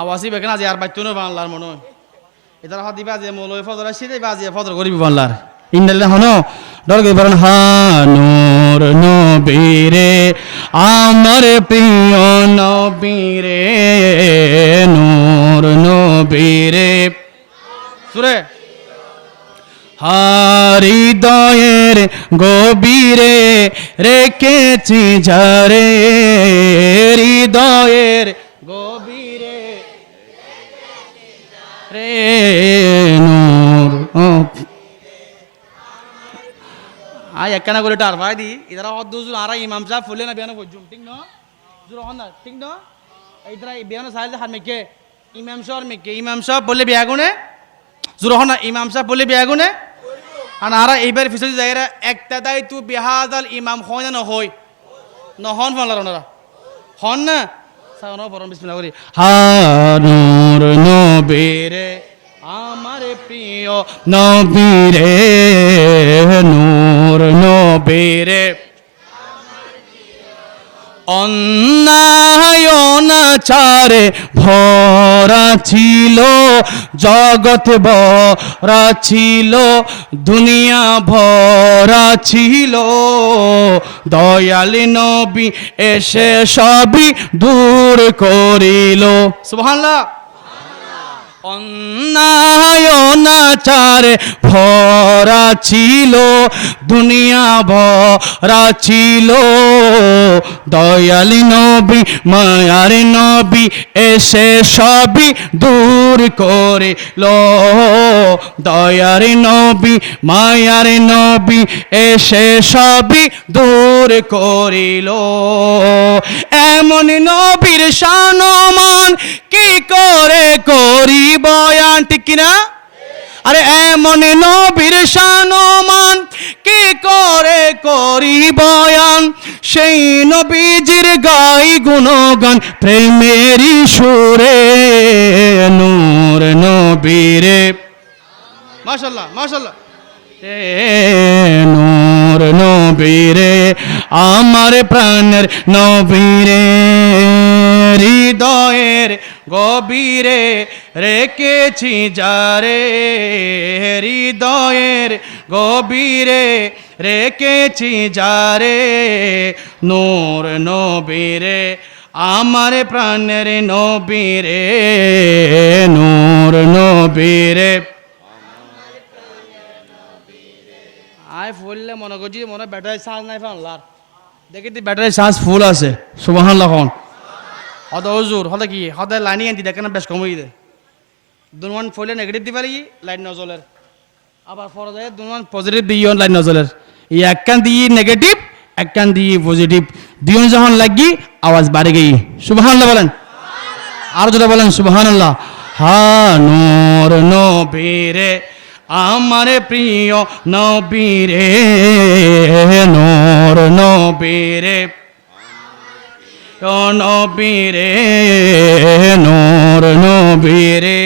আওয়াসি bacon আজি আর বাইতো নয় বাংলার মনে এটার হাত দিবা যে মৌলই ফজর আসি দেবা আজি ফজর করিবি বাংলার। ইন্দালে হনো, ডর গই পারেন হা নূর নবীরে, আমার প্রিয় নবীরে, নূর নবীরে। সুরে। হৃদয়ের গভীরে রেখেছি ঝরে। দি। ইদারা অত দুজন আর ইমাম সাহেব ফুলে না বিয়ানো বজুম ঠিক না? জুর হন না, ঠিক না? ইদারা বিয়ানো সাহেব হাত মেকে ইমাম সাহেব মেকে ইমাম সাহেব বলে বিয়া গুনে জুর হন ইমাম সাহেব বলে বিয়া গুনে আর আরা এইবার ফিসে জায়গা একটা দাই তু বিহাদাল ইমাম হয় না নহয়? নহন ফালার ওনারা। হন না? সাগর পরম বিসমিল্লাহ করি। হানুর নবীরে, আমার প্রিয় নবীরে নূর অন্যায়নাচারে ভরা ছিল, জগৎ ভরা ছিল, দুনিয়া ভরা ছিল। দয়ালি নবী এসে সবই দূর করিল। সুবহানাল্লাহ। অন্যায়নাচারে ভরা ছিল, দুনিয়া ভরা ছিল। দয়ালি নবী, মায়ার নবী, এসে সবই দূর করিল দয়ার নবী, মায়ার নবী, এসে সবই দূর করিল এমন নবীর সানমান কি করে করি বয়ান ঠিক কিনা? আরে এমন নবীর সানমান কি করে করি বয়ান। সেই নবীজির গাই গুণগান প্রেমের সুরে, নূর নবীরে। মাশাল্লাহ মাশাল্লাহ। নূর নবীরে, আমার প্রাণের নবীরে। গভীরে রেখেছি যারে, হৃদয়ের গভীরে রেখেছি যারে, নূর নবীরে, আমার প্রাণের নবীরে, নূর নবীরে। আয় ফুললে মনে করছি মনে ব্যাটারি চার্জ নাই ফানলার। দেখি ব্যাটারি চার্জ ফুল আছে সুবাহান লখন হদ হজুর হদে কি হদে লাইনি আনতি না বেশ কমই দে দুনমান ফলে নেগেটিভ দিবা লাগি লাইন নজলের আবার ফর যায় দুনমান পজিটিভ দিয়ে লাইন নজলের এই একখান দিয়ে নেগেটিভ একখান দিয়ে পজিটিভ দুজন যখন লাগি আওয়াজ বাড়ে গেই সুবাহান বলেন আর যেটা বলেন সুবাহান আল্লাহ হা নূর নবীরে আমার প্রিয় নবীরে নূর নবীরে নবীরে নূর নবীরে।